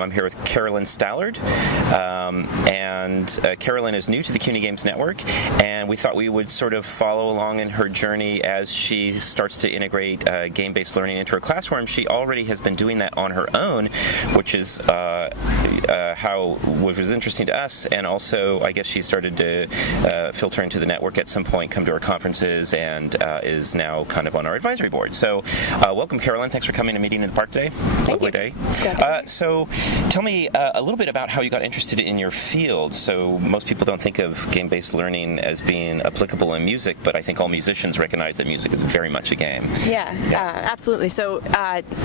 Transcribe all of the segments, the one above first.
I'm here with Carolyn Stallard, and Carolyn is new to the CUNY Games Network, and we thought we would sort of follow along in her journey as she starts to integrate game-based learning into her classroom. She already has been doing that on her own, which is which was interesting to us, and also I guess she started to filter into the network at some point, come to our conferences, and is now kind of on our advisory board. So welcome, Carolyn. Thanks for coming and meeting in the park today. Lovely day. So tell me a little bit about how you got interested in your field. So most people don't think of game-based learning as being applicable in music, but I think all musicians recognize that music is very much a game. Yeah. Absolutely. So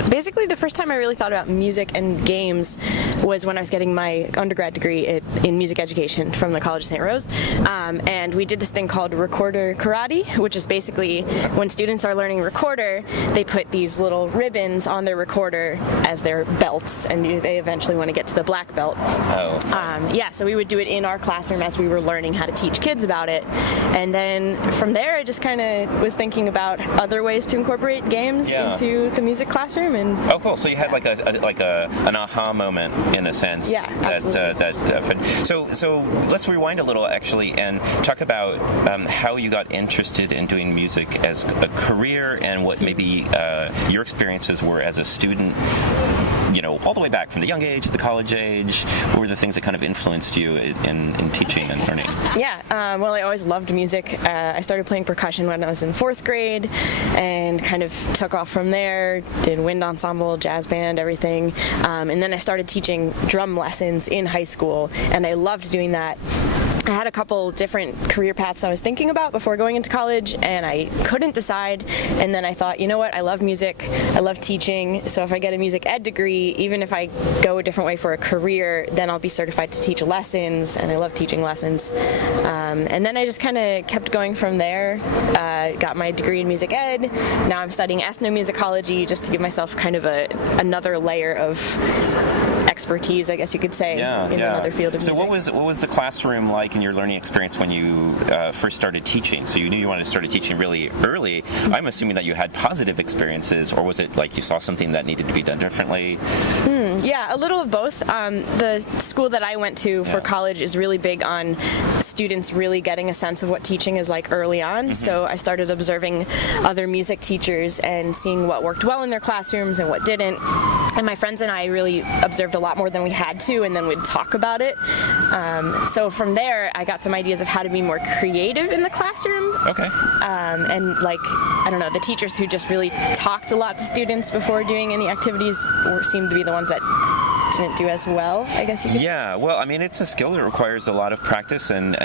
basically the first time I really thought about music and games was when I was getting my undergrad degree in music education from the College of St. Rose, and we did this thing called recorder karate, which is basically when students are learning recorder, they put these little ribbons on their recorder as their belts, and they eventually want to get to the black belt. So we would do it in our classroom as we were learning how to teach kids about it, and then from there I just kind of was thinking about other ways to incorporate games into the music classroom. And oh, cool! So you had like an aha moment in a sense. Yeah, absolutely. So let's rewind a little actually and talk about how you got interested in doing music as a career and what maybe your experiences were as a student, all the way back from the young age to the college age. What were the things that kind of influenced you in teaching and learning? Well, I always loved music. I started playing percussion when I was in 4th grade and kind of took off from there, did wind ensemble, jazz band, everything. And then I started teaching drum lessons in high school, and I loved doing that. I had a couple different career paths I was thinking about before going into college, and I couldn't decide. And then I thought, you know what, I love music, I love teaching, so if I get a music ed degree, even if I go a different way for a career, then I'll be certified to teach lessons, and I love teaching lessons. And then I just kind of kept going from there, got my degree in music ed. Now I'm studying ethnomusicology just to give myself kind of another layer of expertise, I guess you could say, in another field of music. So what was the classroom like in your learning experience when you first started teaching? So you knew you wanted to start teaching really early. I'm assuming that you had positive experiences, or was it like you saw something that needed to be done differently? A little of both. The school that I went to for college is really big on students really getting a sense of what teaching is like early on. So I started observing other music teachers and seeing what worked well in their classrooms and what didn't. And my friends and I really observed a lot more than we had to, and then we'd talk about it. So from there, I got some ideas of how to be more creative in the classroom. Okay. And the teachers who just really talked a lot to students before doing any activities seemed to be the ones that didn't do as well, I guess you could say. Yeah, well, I mean, it's a skill that requires a lot of practice, and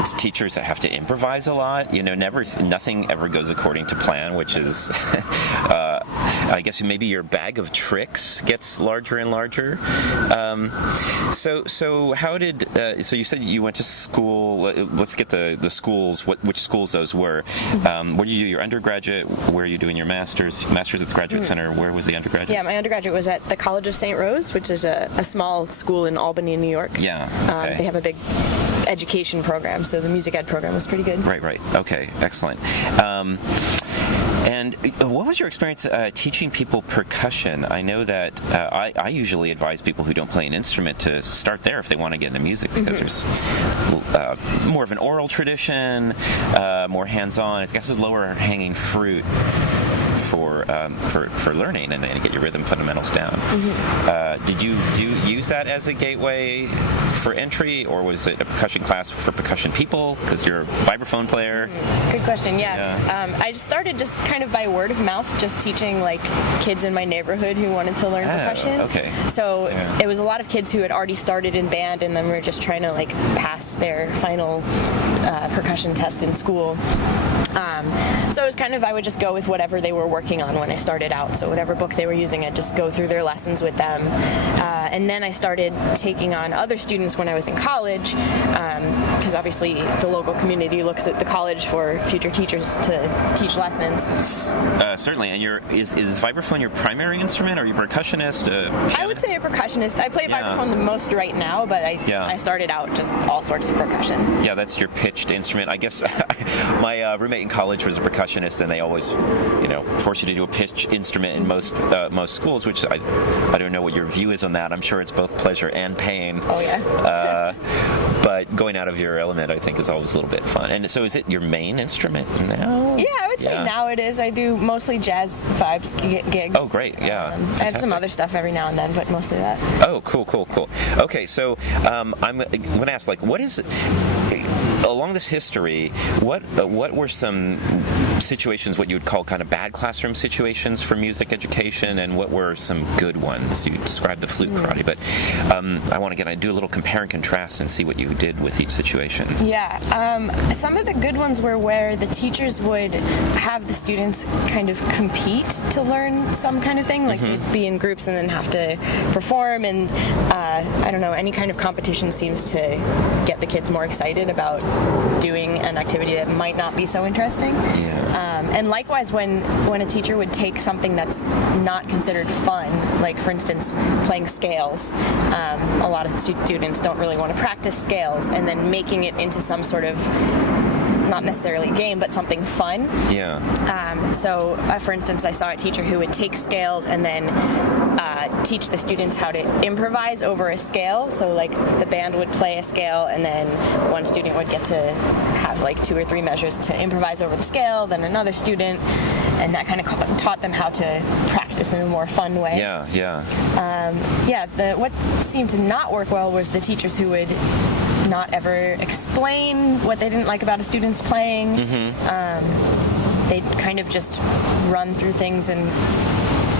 it's teachers that have to improvise a lot. Nothing ever goes according to plan, which is, I guess maybe your bag of tricks gets larger and larger. So how did, so you said you went to school, let's get the schools, which schools those were. Where did you do your undergraduate? Where are you doing your master's at the Graduate Center? Where was the undergraduate? Yeah, my undergraduate was at the College of St. Rose, which is a small school in Albany, New York. Yeah. Okay. They have a big education program, so the music ed program was pretty good. Right. Okay, excellent. And what was your experience teaching people percussion? I know that I usually advise people who don't play an instrument to start there if they want to get into music, because there's more of an oral tradition, more hands-on. I guess it's lower hanging fruit for learning and get your rhythm fundamentals down. Did you use that as a gateway for entry, or was it a percussion class for percussion people because you're a vibraphone player? Good question. I just started just kind of by word of mouth, just teaching like kids in my neighborhood who wanted to learn percussion. Okay. So it was a lot of kids who had already started in band and then were just trying to like pass their final percussion test in school. So it was kind of, I would just go with whatever they were working on when I started out. So whatever book they were using, I'd just go through their lessons with them. And then I started taking on other students when I was in college, because obviously the local community looks at the college for future teachers to teach lessons. Certainly. And is vibraphone your primary instrument? Are you a percussionist? I would say a percussionist. I play vibraphone the most right now, but I started out just all sorts of percussion. Yeah, that's your pitched instrument. I guess my roommate in college was a percussionist, and they always, force you to do a pitch instrument in most schools, which I don't know what your view is on that. I'm sure it's both pleasure and pain. Oh, yeah. But going out of your element, I think, is always a little bit fun. And so is it your main instrument now? Yeah, I would say now it is. I do mostly jazz vibes gigs. Oh, great. Yeah. I have some other stuff every now and then, but mostly that. Oh, cool. Okay, so I'm going to ask, what is it? Along this history, what were some situations, what you would call kind of bad classroom situations for music education, and what were some good ones? You described the flute karate, but I want to do a little compare and contrast and see what you did with each situation. Yeah, some of the good ones were where the teachers would have the students kind of compete to learn some kind of thing, like they'd be in groups and then have to perform, and I don't know, any kind of competition seems to get the kids more excited about doing an activity that might not be so interesting. And likewise, when a teacher would take something that's not considered fun, like for instance playing scales, a lot of students don't really want to practice scales, and then making it into some sort of, not necessarily a game, but something fun. So for instance, I saw a teacher who would take scales and then teach the students how to improvise over a scale. So like the band would play a scale, and then one student would get to have like 2 or 3 measures to improvise over the scale, then another student, and that kind of taught them how to practice in a more fun way. What seemed to not work well was the teachers who would not ever explain what they didn't like about a student's playing. They'd kind of just run through things in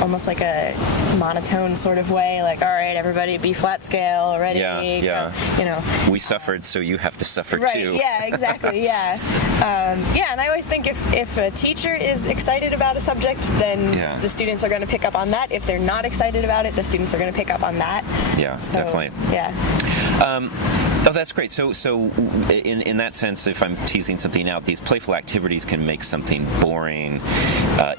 almost like a monotone sort of way, like, all right, everybody, B flat scale, ready? We suffered, so you have to suffer too. Yeah, exactly. And I always think if a teacher is excited about a subject, then the students are going to pick up on that. If they're not excited about it, the students are going to pick up on that. Definitely. Oh, that's great. So in that sense, if I'm teasing something out, these playful activities can make something boring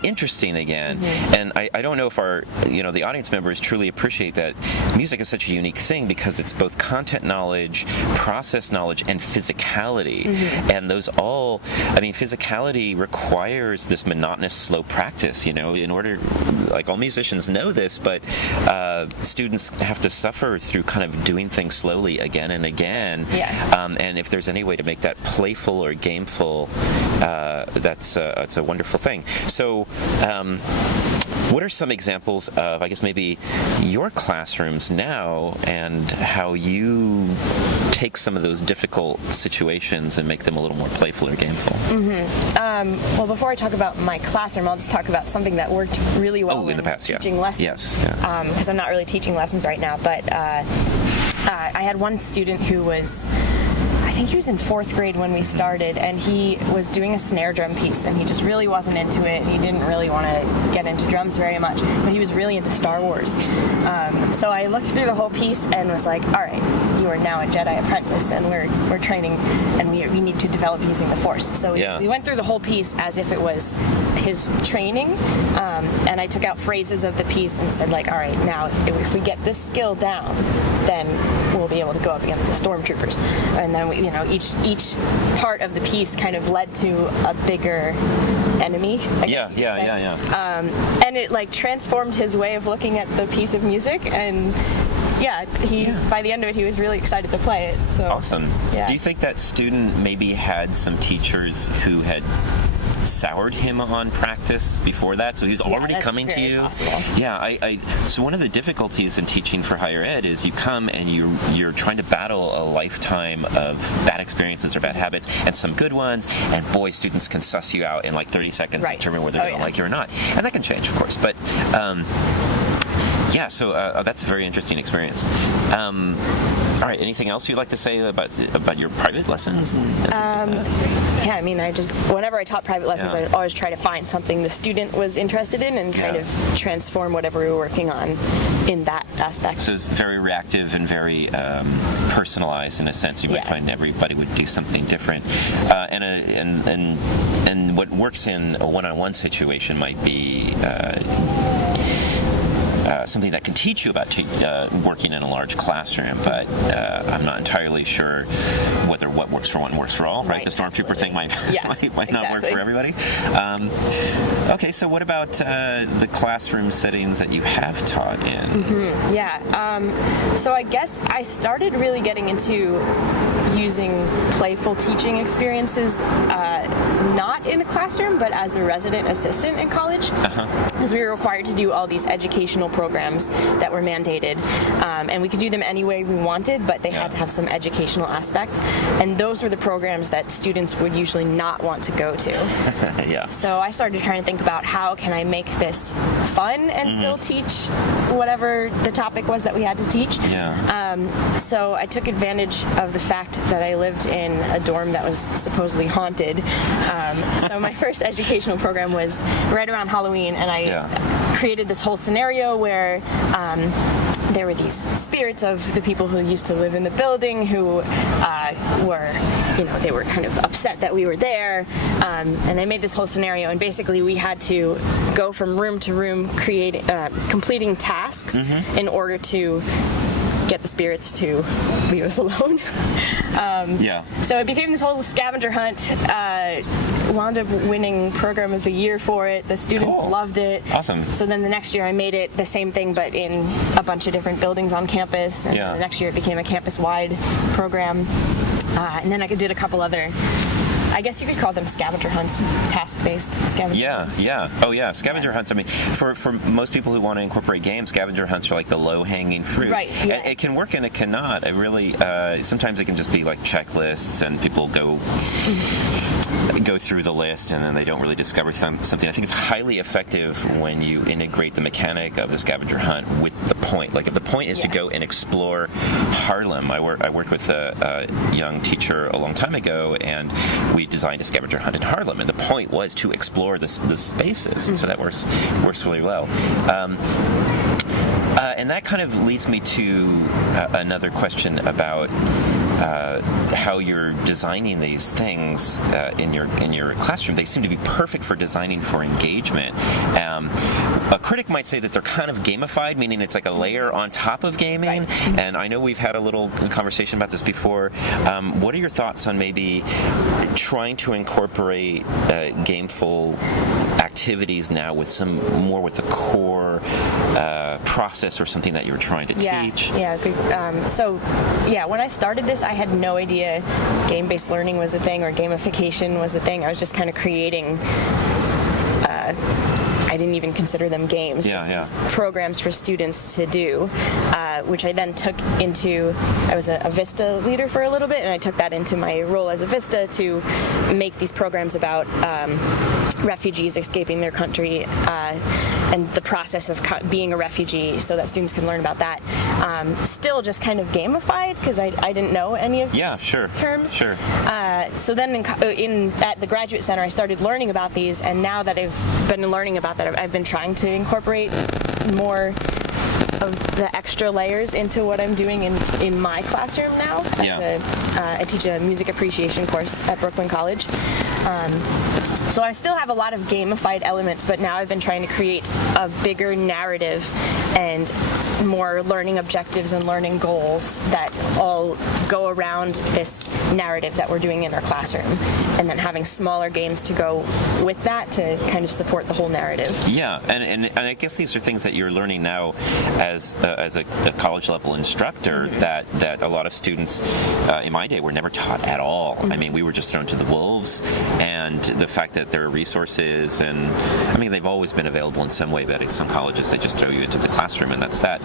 interesting again. And I don't know if the audience members truly appreciate that music is such a unique thing, because it's both content knowledge, process knowledge, and physicality. And those all, physicality requires this monotonous, slow practice, in order, like all musicians know this, but students have to suffer through kind of doing things slowly again and again. And if there's any way to make that playful or gameful, that's a wonderful thing. So what are some examples of, I guess, maybe your classrooms now, and how you take some of those difficult situations and make them a little more playful or gameful? Well, before I talk about my classroom, I'll just talk about something that worked really well in the past, teaching lessons. Because I'm not really teaching lessons right now, but I had one student who was, I think he was in 4th grade when we started, and he was doing a snare drum piece, and he just really wasn't into it. He didn't really want to get into drums very much, but he was really into Star Wars. So I looked through the whole piece and was like, all right, you are now a Jedi apprentice, and we're training, and we need to develop using the Force. So we went through the whole piece as if it was his training, and I took out phrases of the piece and said, like, all right, now if we get this skill down, then we'll be able to go up against the stormtroopers. And then each part of the piece kind of led to a bigger enemy, I guess you could say. And it like transformed his way of looking at the piece of music, and by the end of it, he was really excited to play it. So, awesome. Do you think that student maybe had some teachers who had soured him on practice before that, so he was already coming to you? Possible. So one of the difficulties in teaching for higher ed is you come and you're trying to battle a lifetime of bad experiences or bad habits, and some good ones, and boy, students can suss you out in like 30 seconds and determine whether they don't like you or not, and that can change, of course, but so that's a very interesting experience. All right, anything else you'd like to say about your private lessons? Whenever I taught private lessons, I always try to find something the student was interested in and kind of transform whatever we were working on in that aspect. So it's very reactive and very personalized in a sense. You might find everybody would do something different, and what works in a one-on-one situation might be something that can teach you about working in a large classroom, but I'm not entirely sure whether what works for one works for all, right? The stormtrooper thing might not work for everybody. Okay, so what about the classroom settings that you have taught in? So I guess I started really getting into using playful teaching experiences, not in a classroom, but as a resident assistant in college, because we were required to do all these educational programs that were mandated, and we could do them any way we wanted, but they had to have some educational aspects, and those were the programs that students would usually not want to go to. So I started trying to think about how can I make this fun and still teach whatever the topic was that we had to teach. So I took advantage of the fact that I lived in a dorm that was supposedly haunted. So my first educational program was right around Halloween, and I created this whole scenario where there were these spirits of the people who used to live in the building who they were kind of upset that we were there, and I made this whole scenario, and basically we had to go from room to room completing tasks in order to get the spirits to leave us alone. So it became this whole scavenger hunt. Wound up winning Program of the Year for it. The students loved it. Awesome. So then the next year I made it the same thing, but in a bunch of different buildings on campus. And the next year it became a campus-wide program. And then I did a couple other, I guess you could call them scavenger hunts, task-based scavenger hunts. Scavenger hunts. I mean, for most people who want to incorporate games, scavenger hunts are like the low-hanging fruit. It can work and it cannot. It really, sometimes it can just be like checklists and people go through the list and then they don't really discover something. I think it's highly effective when you integrate the mechanic of the scavenger hunt with the point. Like if the point is to go and explore Harlem. I worked with a young teacher a long time ago, and we designed a scavenger hunt in Harlem, and the point was to explore the spaces, and so that works really well. And that kind of leads me to another question about how you're designing these things in your classroom. They seem to be perfect for designing for engagement. A critic might say that they're kind of gamified, meaning it's like a layer on top of gaming. And I know we've had a little conversation about this before. What are your thoughts on maybe trying to incorporate gameful activities now with the core process or something that you're trying to teach? When I started this, I had no idea game-based learning was a thing or gamification was a thing. I was just kind of creating I didn't even consider them games, these programs for students to do, which I then took into, I was a Vista leader for a little bit, and I took that into my role as a Vista to make these programs about refugees escaping their country and the process of being a refugee so that students can learn about that. Still just kind of gamified because I didn't know any of these terms. So then at the Graduate Center I started learning about these, and now that I've been learning about that, I've been trying to incorporate more of the extra layers into what I'm doing in my classroom now. I teach a music appreciation course at Brooklyn College. So I still have a lot of gamified elements, but now I've been trying to create a bigger narrative and more learning objectives and learning goals that all go around this narrative that we're doing in our classroom, and then having smaller games to go with that to kind of support the whole narrative. And I guess these are things that you're learning now as a college level instructor that a lot of students in my day were never taught at all. I mean, we were just thrown to the wolves, and the fact that there are resources, and I mean, they've always been available in some way, but at some colleges they just throw you into the classroom and that's that.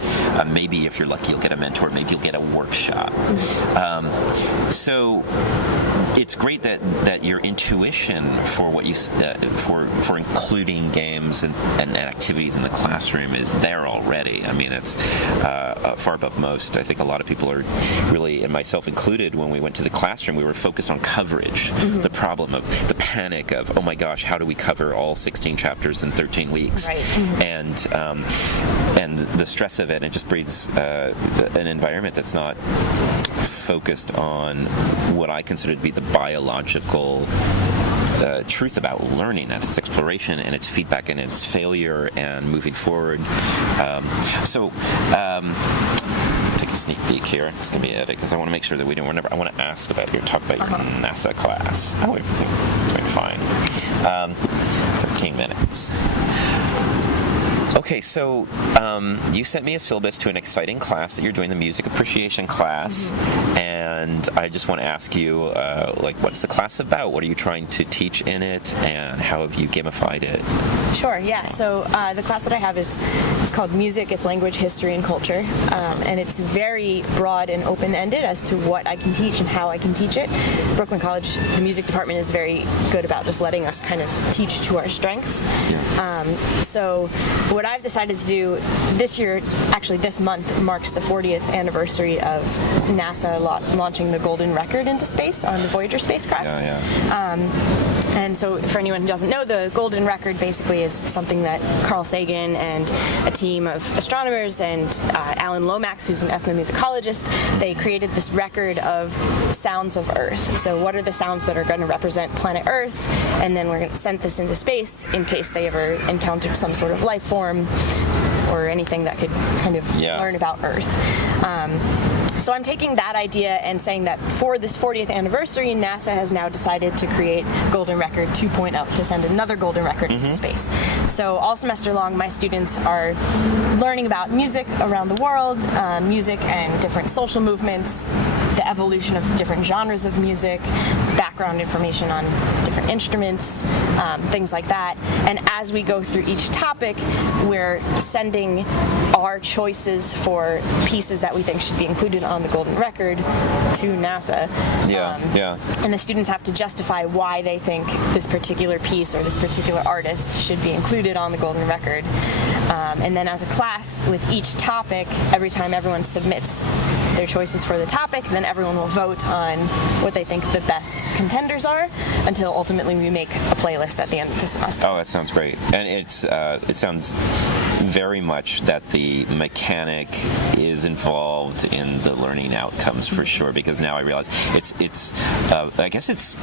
Maybe if you're lucky you'll get a mentor, maybe you'll get a workshop. So it's great that your intuition for what you for including games and activities in the classroom is there already. I mean, it's far above most. I think a lot of people are really, and myself included, when we went to the classroom, we were focused on coverage, the problem of the panic of, oh my gosh, how do we cover all 16 chapters in 13 weeks? And the stress of it, it just breeds an environment that's not focused on what I consider to be the biological truth about learning, that it's exploration and it's feedback and it's failure and moving forward. Take a sneak peek here. It's going to be edited because I want to make sure that we don't. I want to ask about talk about your NASA class. Oh, we're doing fine. 13 minutes. Okay, so you sent me a syllabus to an exciting class that you're doing, the music appreciation class, and I just want to ask you, what's the class about? What are you trying to teach in it, and how have you gamified it? Sure, yeah. So the class that I have it's called Music, Its Language, History, and Culture, and it's very broad and open-ended as to what I can teach and how I can teach it. Brooklyn College, the music department is very good about just letting us kind of teach to our strengths. Yeah. So what I've decided to do this year, actually this month, marks the 40th anniversary of NASA launching the golden record into space on the Voyager spacecraft. And so for anyone who doesn't know, the golden record basically is something that Carl Sagan and a team of astronomers and Alan Lomax, who's an ethnomusicologist, they created this record of sounds of Earth. So what are the sounds that are going to represent planet Earth? And then we're going to send this into space in case they ever encountered some sort of life form or anything that could kind of learn about Earth. So I'm taking that idea and saying that for this 40th anniversary, NASA has now decided to create Golden Record 2.0 to send another Golden Record into space. So all semester long, my students are learning about music around the world, music and different social movements, the evolution of different genres of music, background information on different instruments, things like that. And as we go through each topic, we're sending our choices for pieces that we think should be included on the Golden Record to NASA. And the students have to justify why they think this particular piece or this particular artist should be included on the Golden Record. And then as a class, with each topic, every time everyone submits their choices for the topic, then everyone will vote on what they think the best contenders are until ultimately we make a playlist at the end of the semester. Oh, that sounds great. And it sounds very much that the mechanic is involved in the learning outcomes for sure, because now I realize I guess it's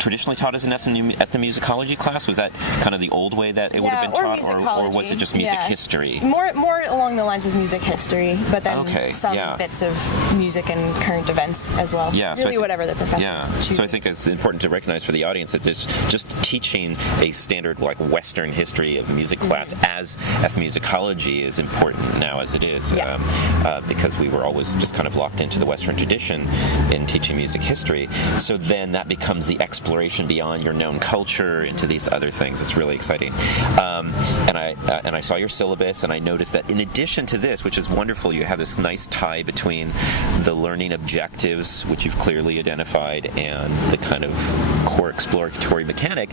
traditionally taught as an ethnomusicology class. Was that kind of the old way that it would have been taught, or was it just music history? More along the lines of music history, but then some bits of music and current events as well. Really whatever the professor chooses. So I think it's important to recognize for the audience that it's just teaching a standard like Western history of music class as ethnomusicology is important now as it is, because we were always just kind of locked into the Western tradition in teaching music history. So then that becomes the exploration beyond your known culture into these other things. It's really exciting. And I saw your syllabus, and I noticed that in addition to this, which is wonderful, you have this nice tie between the learning objectives, which you've clearly identified, and the kind of core exploratory mechanic.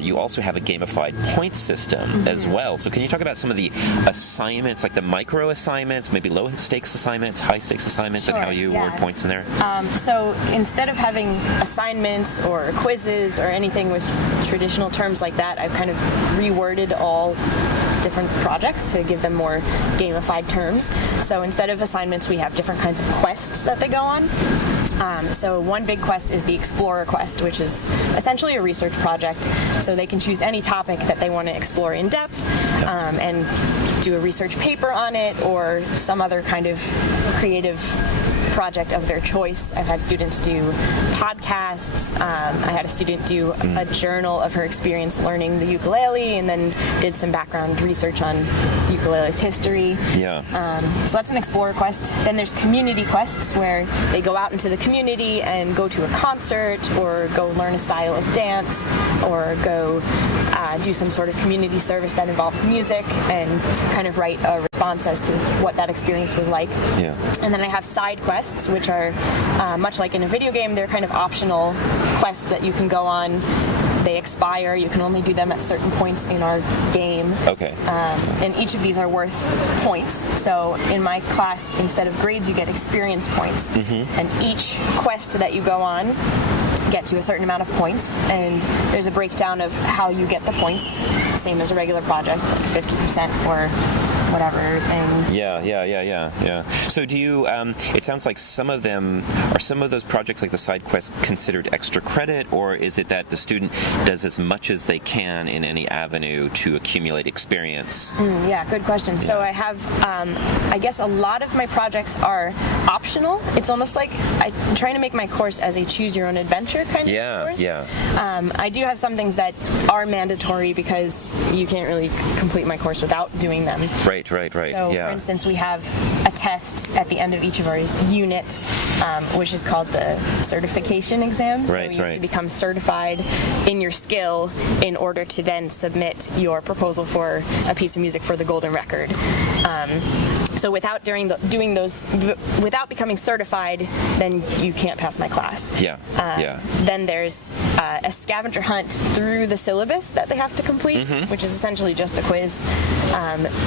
You also have a gamified point system as well. So can you talk about some of the assignments, like the micro assignments, maybe low stakes assignments, high stakes assignments, and how you award points in there? So instead of having assignments or quizzes or anything with traditional terms like that, I've kind of reworded all different projects to give them more gamified terms. So instead of assignments, we have different kinds of quests that they go on. So one big quest is the Explorer quest, which is essentially a research project. So they can choose any topic that they want to explore in depth and do a research paper on it or some other kind of creative project of their choice. I've had students do podcasts. I had a student do a journal of her experience learning the ukulele and then did some background research on ukulele's history. So that's an Explorer quest. Then there's community quests where they go out into the community and go to a concert or go learn a style of dance or go do some sort of community service that involves music and kind of write a response as to what that experience was like. And then I have side quests, which are much like in a video game. They're kind of optional quests that you can go on. They expire. You can only do them at certain points in our game. And each of these are worth points. So in my class, instead of grades, you get experience points. And each quest that you go on get to a certain amount of points, and there's a breakdown of how you get the points, same as a regular project, like 50% for whatever thing. Yeah. So do you, it sounds like some of those projects like the side quests considered extra credit, or is it that the student does as much as they can in any avenue to accumulate experience? Yeah, good question. Yeah. So I have, I guess a lot of my projects are optional. It's almost like I'm trying to make my course as a choose your own adventure kind of course. I do have some things that are mandatory because you can't really complete my course without doing them. Right. So, for instance, we have a test at the end of each of our units, which is called the certification exam. So you have to become certified in your skill in order to then submit your proposal for a piece of music for the golden record. So without without becoming certified, then you can't pass my class. Then there's a scavenger hunt through the syllabus that they have to complete, which is essentially just a quiz.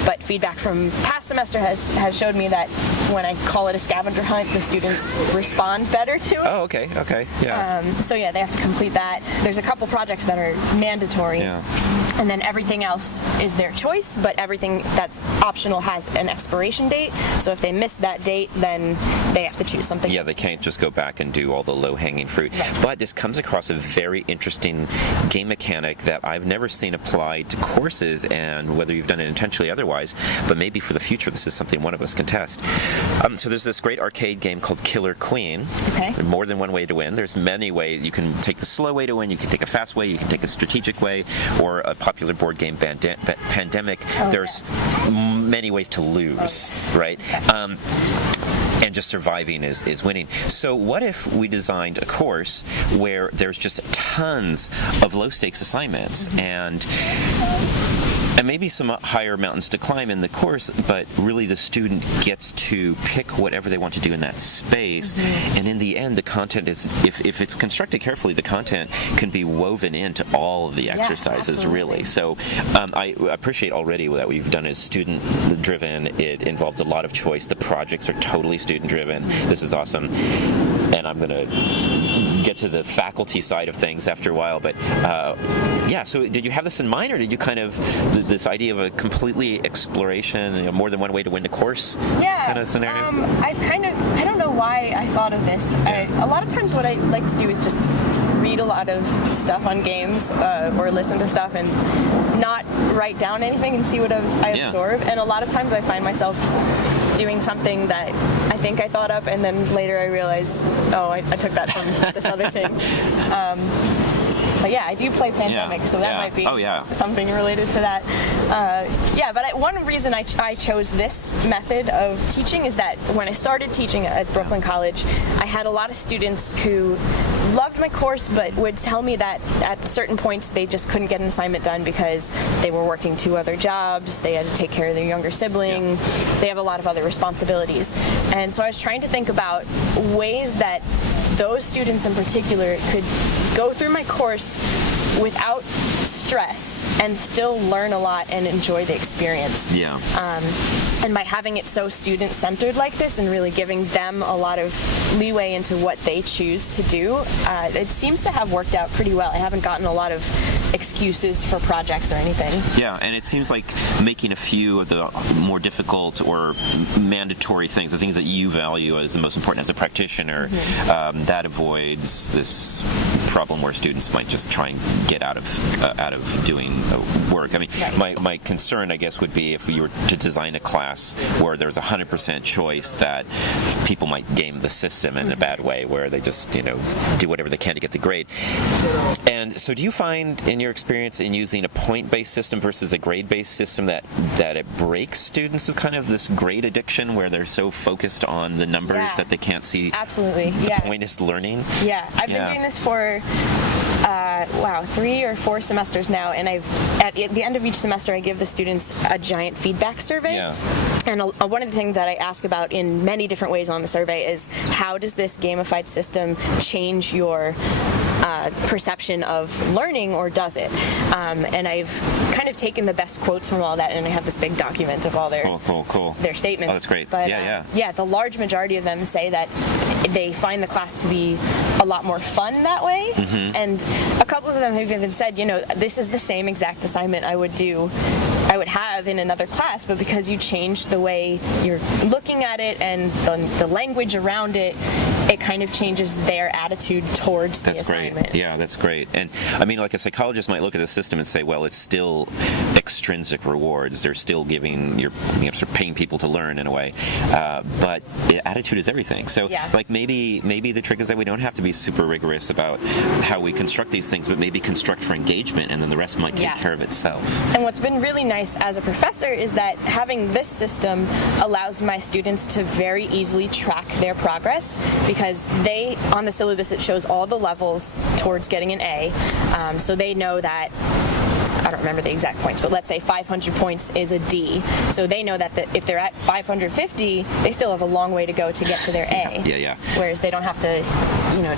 But feedback from past semester has showed me that when I call it a scavenger hunt, the students respond better to it. Oh, okay, yeah. So they have to complete that. There's a couple projects that are mandatory. And then everything else is their choice, but everything that's optional has an expiration date. So if they miss that date, then they have to choose something else. They can't just go back and do all the low-hanging fruit. But this comes across a very interesting game mechanic that I've never seen applied to courses, and whether you've done it intentionally or otherwise, but maybe for the future this is something one of us can test. So there's this great arcade game called Killer Queen. Okay. More than one way to win. There's many ways. You can take the slow way to win, you can take a fast way, you can take a strategic way, or a popular board game Pandemic. There's many ways to lose, right? And just surviving is winning. So what if we designed a course where there's just tons of low-stakes assignments and maybe some higher mountains to climb in the course, but really the student gets to pick whatever they want to do in that space. And in the end, the content is, if it's constructed carefully, the content can be woven into all of the exercises, really. So I appreciate already that what you've done is student-driven. It involves a lot of choice. The projects are totally student-driven. This is awesome. And I'm going to get to the faculty side of things after a while, but so did you have this in mind, or did you kind of this idea of a completely exploration, more than one way to win the course kind of scenario? I don't know why I thought of this. A lot of times what I like to do is just read a lot of stuff on games or listen to stuff and not write down anything and see what I absorb. And a lot of times I find myself doing something that I think I thought up, and then later I realize, I took that from this other thing. But I do play Pandemic, so that might be something related to that. But one reason I chose this method of teaching is that when I started teaching at Brooklyn College, I had a lot of students who loved my course, but would tell me that at certain points they just couldn't get an assignment done because they were working 2 other jobs, they had to take care of their younger sibling, they have a lot of other responsibilities. And so I was trying to think about ways that those students in particular could go through my course without stress and still learn a lot and enjoy the experience. And by having it so student-centered like this and really giving them a lot of leeway into what they choose to do, it seems to have worked out pretty well. I haven't gotten a lot of excuses for projects or anything. And it seems like making a few of the more difficult or mandatory things, the things that you value as the most important as a practitioner, that avoids this problem where students might just try and get out of doing work. I mean, my concern, I guess, would be if we were to design a class where there's 100% choice, that people might game the system in a bad way, where they just do whatever they can to get the grade. And so, do you find, in your experience in using a point-based system versus a grade-based system, that it breaks students of kind of this grade addiction, where they're so focused on the numbers that they can't see the point is learning? I've been doing this for 3 or 4 semesters now, and at the end of each semester I give the students a giant feedback survey. And one of the things that I ask about in many different ways on the survey is, how does this gamified system change your perception of learning, or does it? And I've kind of taken the best quotes from all that, and I have this big document of all their their statements. Oh, that's great. But, yeah. The large majority of them say that they find the class to be a lot more fun that way. And a couple of them have even said, this is the same exact assignment I would have in another class, but because you changed the way you're looking at it and the language around it, it kind of changes their attitude towards the assignment. Great. Yeah, that's great. And I mean, like a psychologist might look at the system and say, well, it's still extrinsic rewards. They're still giving, you're sort of paying people to learn in a way. But attitude is everything. So like maybe the trick is that we don't have to be super rigorous about how we construct these things, but maybe construct for engagement, and then the rest might take care of itself. And what's been really nice as a professor is that having this system allows my students to very easily track their progress, because on the syllabus it shows all the levels towards getting an A, so they know that, I don't remember the exact points, but let's say 500 points is a D. So they know that if they're at 550, they still have a long way to go to get to their A. Yeah. Whereas they don't have to,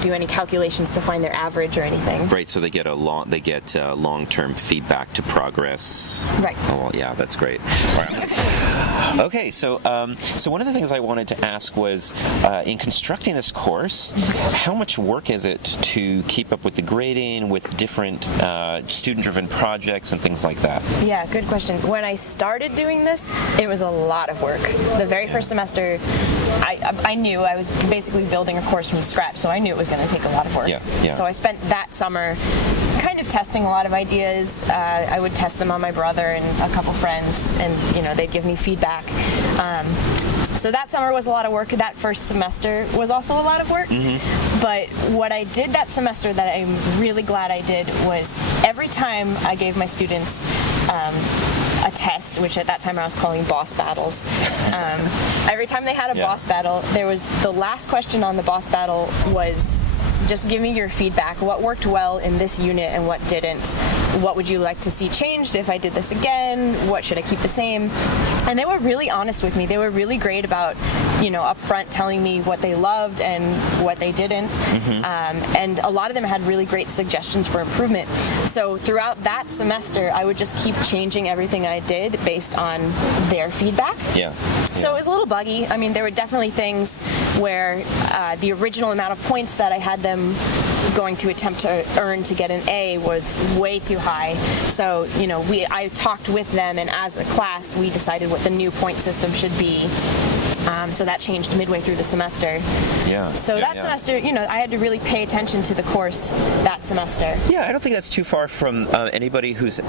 do any calculations to find their average or anything. Right. So they get long-term feedback to progress. Right. Oh, well, yeah, that's great. Right. Okay. So one of the things I wanted to ask was, in constructing this course, how much work is it to keep up with the grading, with different student-driven projects and things like that? Yeah, good question. When I started doing this, it was a lot of work. The very first semester, I knew I was basically building a course from scratch, so I knew it was going to take a lot of work. Yeah. So I spent that summer kind of testing a lot of ideas. I would test them on my brother and a couple friends, and they'd give me feedback. So that summer was a lot of work. That first semester was also a lot of work. But what I did that semester that I'm really glad I did was every time I gave my students a test, which at that time I was calling boss battles. Every time they had a boss battle, there was the last question on the boss battle was, just give me your feedback. What worked well in this unit and what didn't? What would you like to see changed if I did this again? What should I keep the same? And they were really honest with me. They were really great about, up front telling me what they loved and what they didn't. And a lot of them had really great suggestions for improvement. So throughout that semester, I would just keep changing everything I did based on their feedback. So it was a little buggy. I mean, there were definitely things where the original amount of points that I had them going to attempt to earn to get an A was way too high. So, I talked with them, and as a class, we decided what the new point system should be. So that changed midway through the semester. So that semester, I had to really pay attention to the course that semester. Yeah, I don't think that's too far from anybody who's,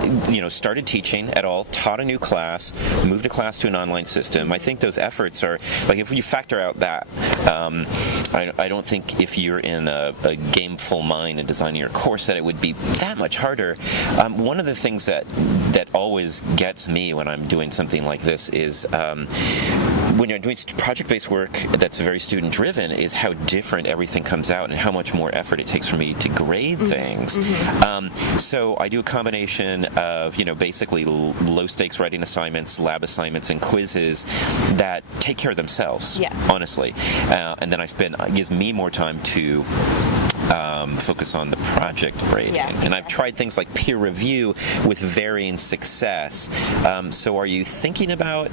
started teaching at all, taught a new class, moved a class to an online system. I think those efforts are, like, if you factor out that, I don't think if you're in a gameful mind and designing your course that it would be that much harder. One of the things that always gets me when I'm doing something like this is when you're doing project-based work that's very student-driven is how different everything comes out and how much more effort it takes for me to grade things. So I do a combination of, basically low-stakes writing assignments, lab assignments, and quizzes that take care of themselves, honestly. And then it gives me more time to focus on the project grading. And I've tried things like peer review with varying success. So are you thinking about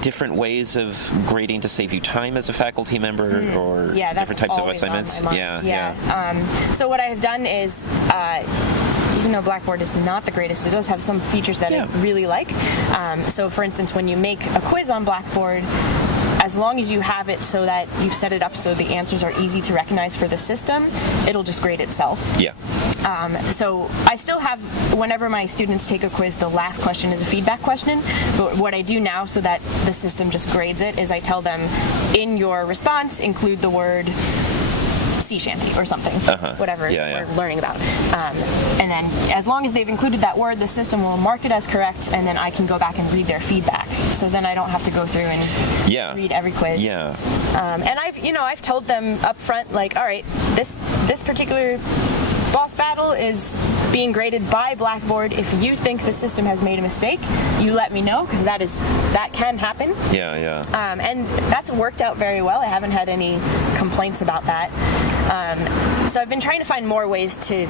different ways of grading to save you time as a faculty member, or different types of assignments? So what I have done is, even though Blackboard is not the greatest, it does have some features that I really like. So for instance, when you make a quiz on Blackboard, as long as you have it so that you've set it up so the answers are easy to recognize for the system, it'll just grade itself. So I still have, whenever my students take a quiz, the last question is a feedback question. But what I do now so that the system just grades it is I tell them, in your response, include the word sea shanty or something, whatever we're learning about. And then as long as they've included that word, the system will mark it as correct, and then I can go back and read their feedback. So then I don't have to go through and read every quiz. And I've told them up front, like, all right, this particular boss battle is being graded by Blackboard. If you think the system has made a mistake, you let me know, because that can happen. And that's worked out very well. I haven't had any complaints about that. So I've been trying to find more ways to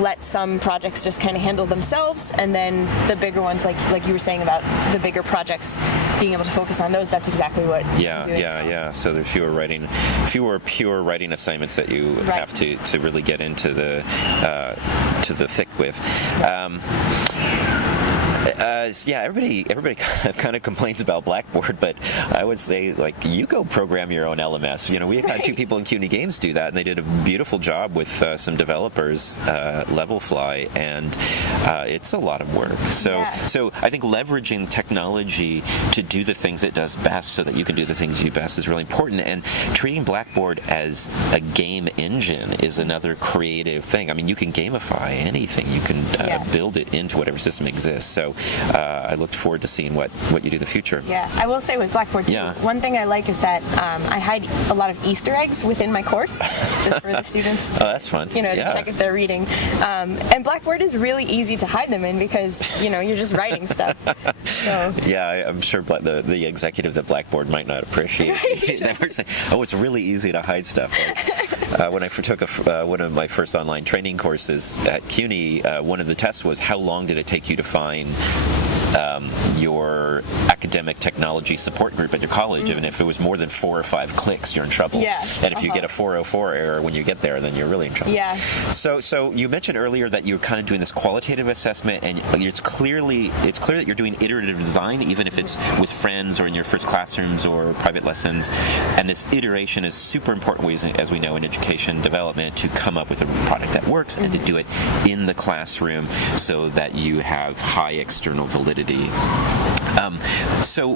let some projects just kind of handle themselves, and then the bigger ones, like you were saying about the bigger projects, being able to focus on those. That's exactly what I'm doing now. So there's fewer pure writing assignments that you have to really get into the thick with. Everybody kind of complains about Blackboard, but I would say, like, you go program your own LMS. We've had two people in CUNY Games do that, and they did a beautiful job with some developers, Levelfly, and it's a lot of work. So I think leveraging technology to do the things it does best so that you can do the things you do best is really important, and treating Blackboard as a game engine is another creative thing. I mean, you can gamify anything. You can build it into whatever system exists. So I look forward to seeing what you do in the future. Yeah, I will say with Blackboard too, one thing I like is that I hide a lot of Easter eggs within my course, just for the students to, that's fun. to check if they're reading. And Blackboard is really easy to hide them in because, you're just writing stuff. So. Yeah, I'm sure the executives at Blackboard might not appreciate that. We're saying, it's really easy to hide stuff. Like, when I took one of my first online training courses at CUNY, one of the tests was how long did it take you to find your academic technology support group at your college, and if it was more than 4 or 5 clicks, you're in trouble. Yeah. And if you get a 404 error when you get there, then you're really in trouble. Yeah. So you mentioned earlier that you're kind of doing this qualitative assessment, and it's clear that you're doing iterative design, even if it's with friends or in your first classrooms or private lessons. And this iteration is super important, as we know in education development, to come up with a product that works and to do it in the classroom so that you have high external validity. So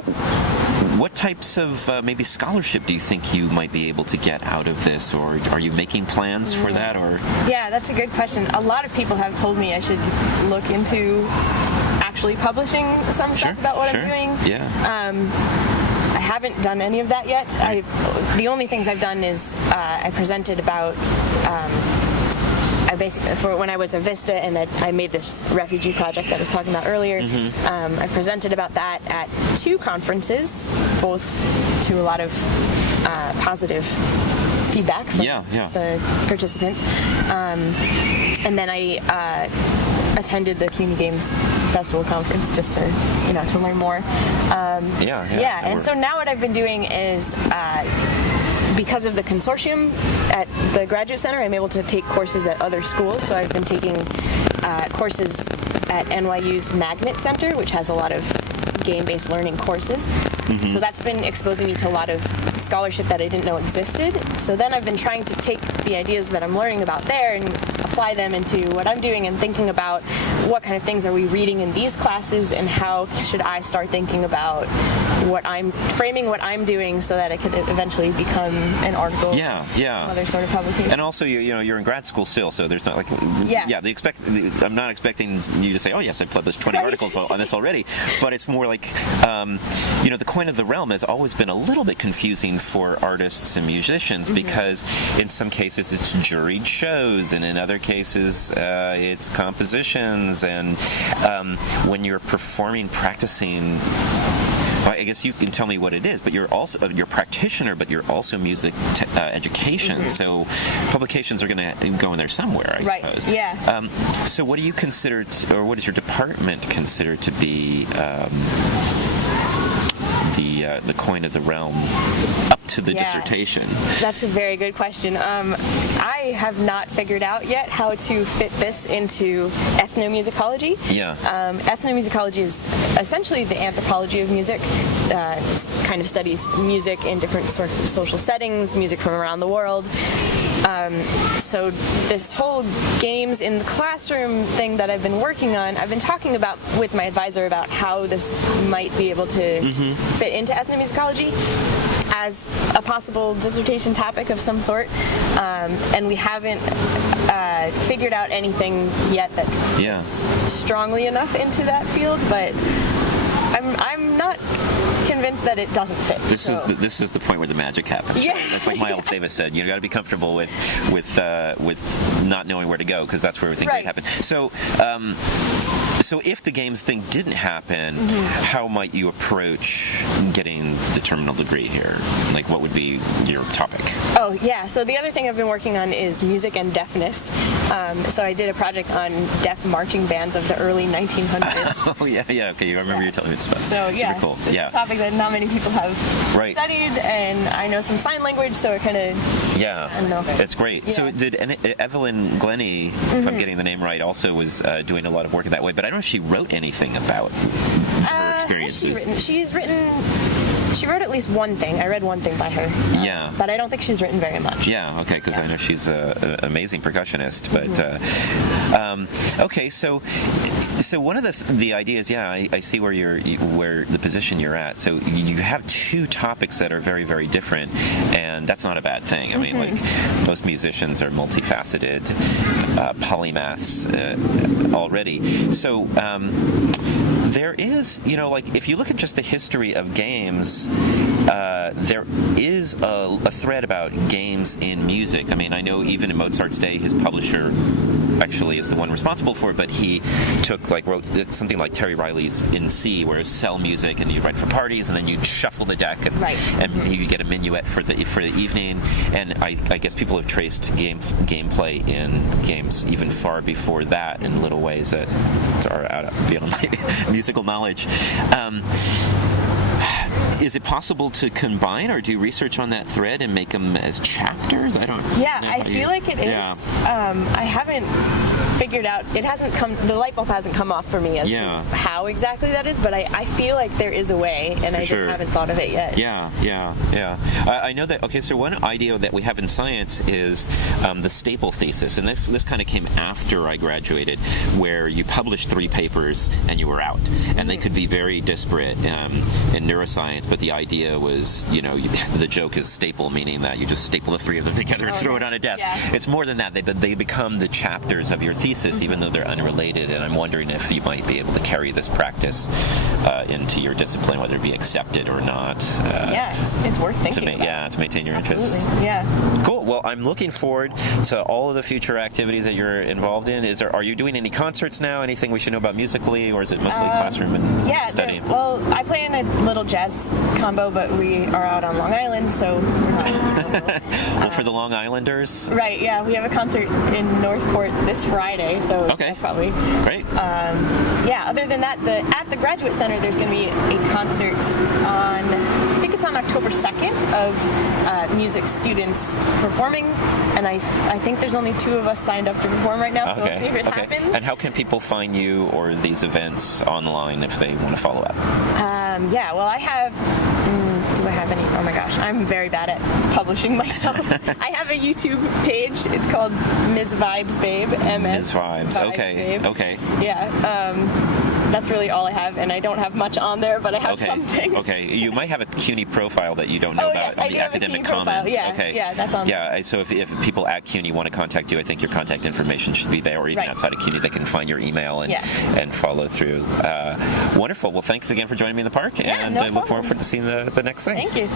what types of maybe scholarship do you think you might be able to get out of this, or are you making plans for that? Or yeah, that's a good question. A lot of people have told me I should look into actually publishing some stuff about what I'm doing. Yeah. I haven't done any of that yet. The only things I've done is I presented about I basically, for when I was a Vista and I made this refugee project that I was talking about earlier, I presented about that at 2 conferences, both to a lot of positive feedback from the participants. And then I attended the CUNY Games Festival conference just to learn more. And so now what I've been doing is because of the consortium at the Graduate Center, I'm able to take courses at other schools. So I've been taking courses at NYU's Magnet Center, which has a lot of game-based learning courses. So that's been exposing me to a lot of scholarship that I didn't know existed. So then I've been trying to take the ideas that I'm learning about there and apply them into what I'm doing, and thinking about what kind of things are we reading in these classes, and how should I start thinking about framing what I'm doing so that it could eventually become an article, some other sort of publication. And also, you're in grad school still, so there's not like, I'm not expecting you to say, oh yes, I've published 20 articles on this already, but it's more like, the coin of the realm has always been a little bit confusing for artists and musicians, because in some cases it's juried shows, and in other cases it's compositions, and when you're practicing, I guess you can tell me what it is, but you're a practitioner, but you're also music education. So publications are going to go in there somewhere, I suppose. Yeah. So what do you consider, or what does your department consider to be the coin of the realm up to the dissertation? That's a very good question. I have not figured out yet how to fit this into ethnomusicology. Ethnomusicology is essentially the anthropology of music. Kind of studies music in different sorts of social settings, music from around the world. So this whole games in the classroom thing that I've been working on, I've been talking about with my advisor about how this might be able to fit into ethnomusicology as a possible dissertation topic of some sort, and we haven't figured out anything yet that fits strongly enough into that field, but I'm not convinced that it doesn't fit. This is the point where the magic happens. Yeah. Right? That's like Miles Davis said. You got to be comfortable with not knowing where to go, because that's where everything might happen. So So if the games thing didn't happen, how might you approach getting the terminal degree here? Like, what would be your topic? Oh, yeah. So the other thing I've been working on is music and deafness. So I did a project on deaf marching bands of the early 1900s. Oh, yeah. Okay, I remember you telling me this stuff. So, yeah, super cool. it's a topic that not many people have studied, and I know some sign language, so it kind of... Yeah, I don't know. it's great. Yeah. So did Evelyn Glennie, if I'm getting the name right, also was doing a lot of work in that way, but I don't know if she wrote anything about her experiences. She wrote at least one thing. I read one thing by her. Yeah. But I don't think she's written very much. Yeah, okay, because I know she's an amazing percussionist. But, okay, so one of the ideas, I see where the position you're at. So you have two topics that are very, very different, and that's not a bad thing. I mean, like, most musicians are multifaceted polymaths already. So there is, like, if you look at just the history of games, there is a thread about games in music. I mean, I know even in Mozart's day, his publisher actually is the one responsible for it, but he wrote something like Terry Riley's In C, where it's cell music, and you write for parties, and then you shuffle the deck, and you get a minuet for the evening. And I guess people have traced gameplay in games even far before that in little ways that are out beyond my musical knowledge. Is it possible to combine or do research on that thread and make them as chapters? I don't know. Yeah, I feel like it is. I haven't figured out, the light bulb hasn't come off for me as to how exactly that is, but I feel like there is a way, and I just haven't thought of it yet. Yeah. I know that, okay, so one idea that we have in science is the staple thesis, and this kind of came after I graduated, where you published 3 papers and you were out. And they could be very disparate in neuroscience, but the idea was, the joke is staple, meaning that you just staple the 3 of them together and throw it on a desk. Yeah. It's more than that. They become the chapters of your thesis, even though they're unrelated, and I'm wondering if you might be able to carry this practice into your discipline, whether it be accepted or not. It's worth thinking about. Yeah, to maintain your interests. Yeah. Cool. Well, I'm looking forward to all of the future activities that you're involved in. Are you doing any concerts now? Anything we should know about musically, or is it mostly classroom and studying? Well, I play in a little jazz combo, but we are out on Long Island, so we're not. Well, for the Long Islanders? Right, yeah. We have a concert in Northport this Friday, so probably. Great. Other than that, at the Graduate Center, there's going to be a concert I think it's on October 2nd, of music students performing, and I think there's only 2 of us signed up to perform right now, so we'll see if it happens. And how can people find you or these events online if they want to follow up? I have... do I have any? Oh my gosh, I'm very bad at publishing myself. I have a YouTube page. It's called Ms. Vibes Babe. MS Vibes. Babe. Okay. Yeah. That's really all I have, and I don't have much on there, but I have some things. Okay, you might have a CUNY profile that you don't know about on the academic comments. Yeah, that's on there. Yeah, so if people at CUNY want to contact you, I think your contact information should be there, or even outside of CUNY, they can find your email and follow through. Wonderful. Well, thanks again for joining me in the park, and I look forward to seeing the next thing. Thank you.